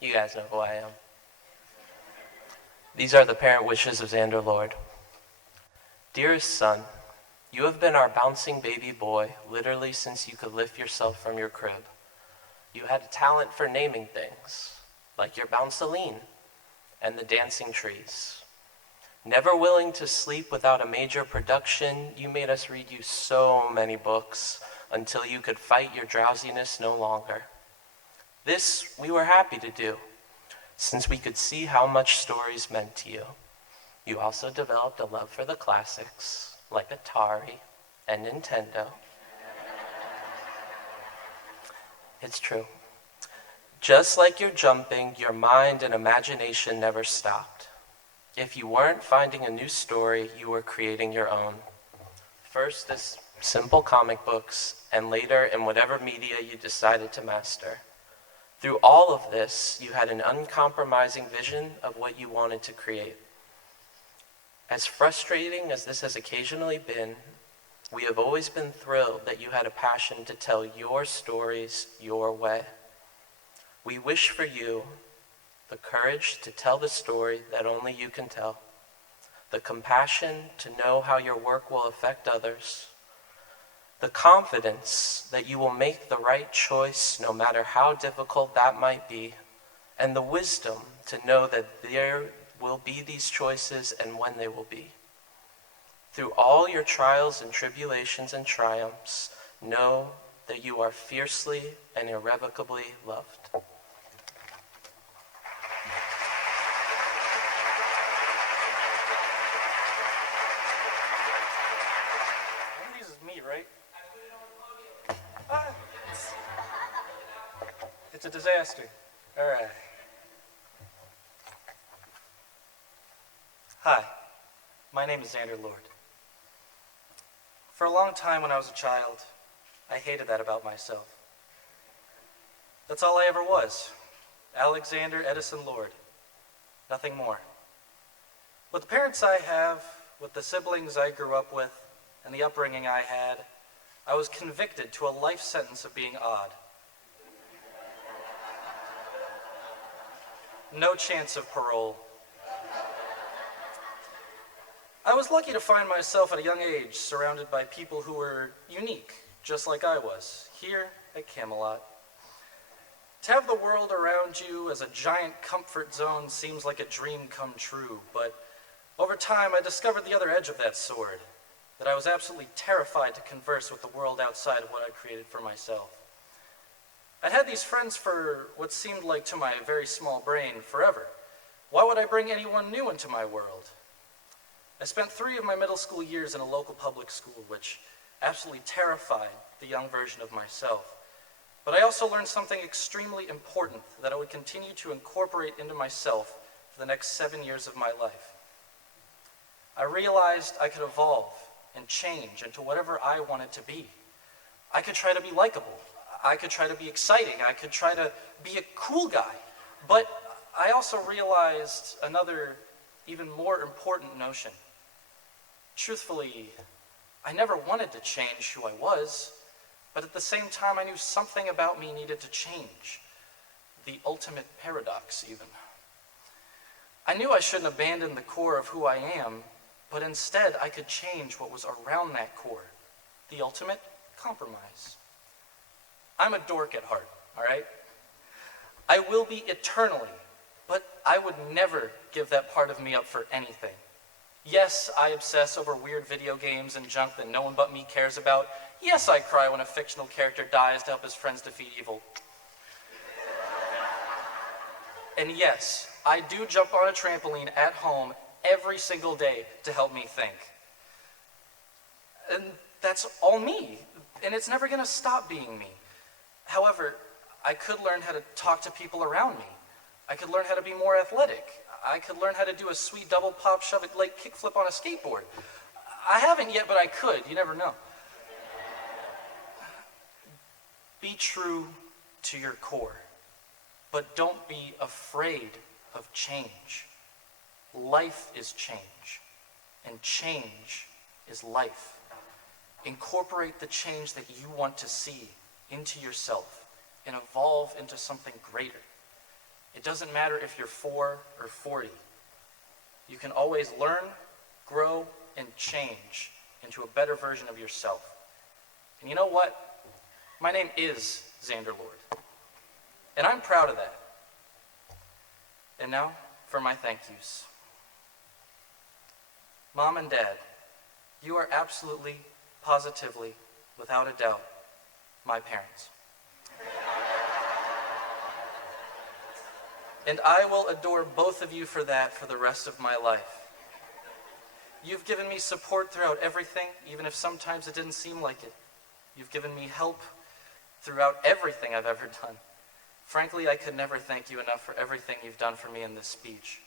You guys know who I am. These are the parent wishes of Xander Lord. Dearest son, you have been our bouncing baby boy literally since you could lift yourself from your crib. You had a talent for naming things, like your bounceline and the dancing trees. Never willing to sleep without a major production, you made us read you so many books until you could fight your drowsiness no longer. This we were happy to do, since we could see how much stories meant to you. You also developed a love for the classics, like Atari and Nintendo. It's true. Just like your jumping, your mind and imagination never stopped. If you weren't finding a new story, you were creating your own. First as simple comic books, and later in whatever media you decided to master. Through all of this, you had an uncompromising vision of what you wanted to create. As frustrating as this has occasionally been, we have always been thrilled that you had a passion to tell your stories your way. We wish for you the courage to tell the story that only you can tell, the compassion to know how your work will affect others, the confidence that you will make the right choice no matter how difficult that might be, and the wisdom to know that there will be these choices and when they will be. Through all your trials and tribulations and triumphs, know that you are fiercely and irrevocably loved. One of these is me, right? It's a disaster. All right. Hi, my name is Xander Lord. For a long time when I was a child, I hated that about myself. That's all I ever was. Alexander Edison Lord. Nothing more. With the parents I have, with the siblings I grew up with, and the upbringing I had, I was convicted to a life sentence of being odd. No chance of parole. I was lucky to find myself at a young age surrounded by people who were unique, just like I was, here at Camelot. To have the world around you as a giant comfort zone seems like a dream come true, but over time I discovered the other edge of that sword, that I was absolutely terrified to converse with the world outside of what I'd created for myself. I'd had these friends for what seemed like, to my very small brain, forever. Why would I bring anyone new into my world? I spent 3 of my middle school years in a local public school, which absolutely terrified the young version of myself. But I also learned something extremely important that I would continue to incorporate into myself for the next 7 years of my life. I realized I could evolve and change into whatever I wanted to be. I could try to be likable. I could try to be exciting. I could try to be a cool guy. But I also realized another, even more important notion. Truthfully, I never wanted to change who I was, but at the same time I knew something about me needed to change. The ultimate paradox, even. I knew I shouldn't abandon the core of who I am, but instead I could change what was around that core. The ultimate compromise. I'm a dork at heart, all right? I will be eternally, but I would never give that part of me up for anything. Yes, I obsess over weird video games and junk that no one but me cares about. Yes, I cry when a fictional character dies to help his friends defeat evil. And yes, I do jump on a trampoline at home every single day to help me think. And that's all me, and it's never gonna stop being me. However, I could learn how to talk to people around me. I could learn how to be more athletic. I could learn how to do a sweet double pop shove it like kickflip on a skateboard. I haven't yet, but I could. You never know. Be true to your core, but don't be afraid of change. Life is change, and change is life. Incorporate the change that you want to see into yourself and evolve into something greater. It doesn't matter if you're 4 or 40. You can always learn, grow, and change into a better version of yourself. And you know what? My name is Xander Lord. And I'm proud of that. And now for my thank yous. Mom and Dad, you are absolutely, positively, without a doubt, my parents. And I will adore both of you for that for the rest of my life. You've given me support throughout everything, even if sometimes it didn't seem like it. You've given me help throughout everything I've ever done. Frankly, I could never thank you enough for everything you've done for me in this speech.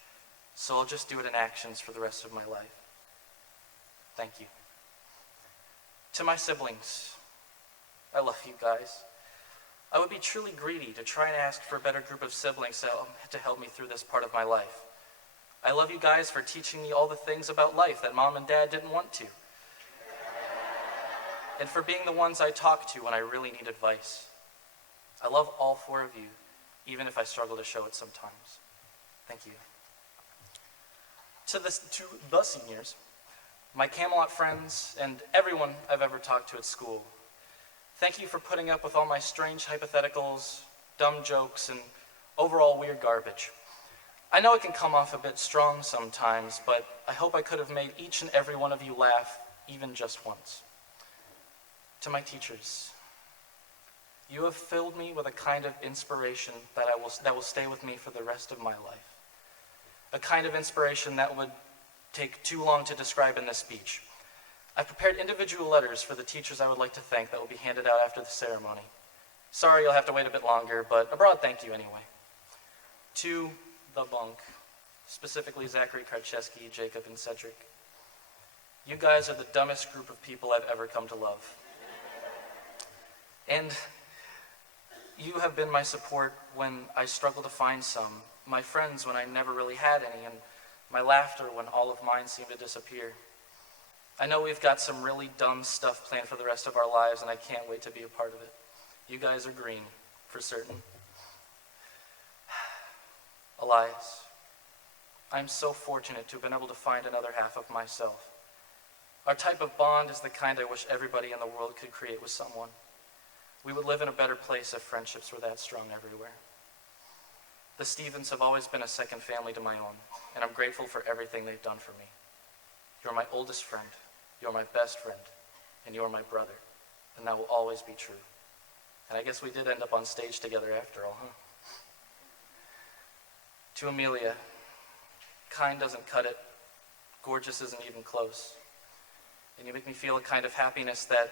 So I'll just do it in actions for the rest of my life. Thank you. To my siblings, I love you guys. I would be truly greedy to try and ask for a better group of siblings to help me through this part of my life. I love you guys for teaching me all the things about life that Mom and Dad didn't want to. And for being the ones I talk to when I really need advice. I love all 4 of you, even if I struggle to show it sometimes. Thank you. To the seniors, my Camelot friends, and everyone I've ever talked to at school, thank you for putting up with all my strange hypotheticals, dumb jokes, and overall weird garbage. I know it can come off a bit strong sometimes, but I hope I could have made each and every one of you laugh, even just once. To my teachers, you have filled me with a kind of inspiration that will stay with me for the rest of my life. A kind of inspiration that would take too long to describe in this speech. I've prepared individual letters for the teachers I would like to thank that will be handed out after the ceremony. Sorry you'll have to wait a bit longer, but a broad thank you anyway. To the bunk, specifically Zachary Karczewski, Jacob, and Cedric. You guys are the dumbest group of people I've ever come to love. And you have been my support when I struggle to find some, my friends when I never really had any, and my laughter when all of mine seemed to disappear. I know we've got some really dumb stuff planned for the rest of our lives, and I can't wait to be a part of it. You guys are green, for certain. Elias, I'm so fortunate to have been able to find another half of myself. Our type of bond is the kind I wish everybody in the world could create with someone. We would live in a better place if friendships were that strong everywhere. The Stevens have always been a second family to my own, and I'm grateful for everything they've done for me. You're my oldest friend, you're my best friend, and you're my brother, and that will always be true. And I guess we did end up on stage together after all, huh? To Amelia, kind doesn't cut it, gorgeous isn't even close. And you make me feel a kind of happiness that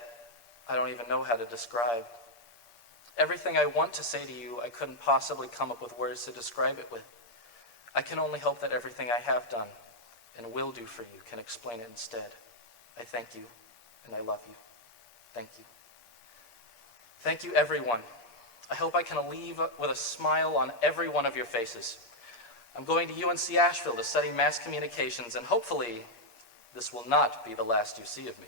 I don't even know how to describe. Everything I want to say to you, I couldn't possibly come up with words to describe it with. I can only hope that everything I have done and will do for you can explain it instead. I thank you, and I love you. Thank you. Thank you, everyone. I hope I can leave with a smile on every one of your faces. I'm going to UNC Asheville to study mass communications, and hopefully, this will not be the last you see of me.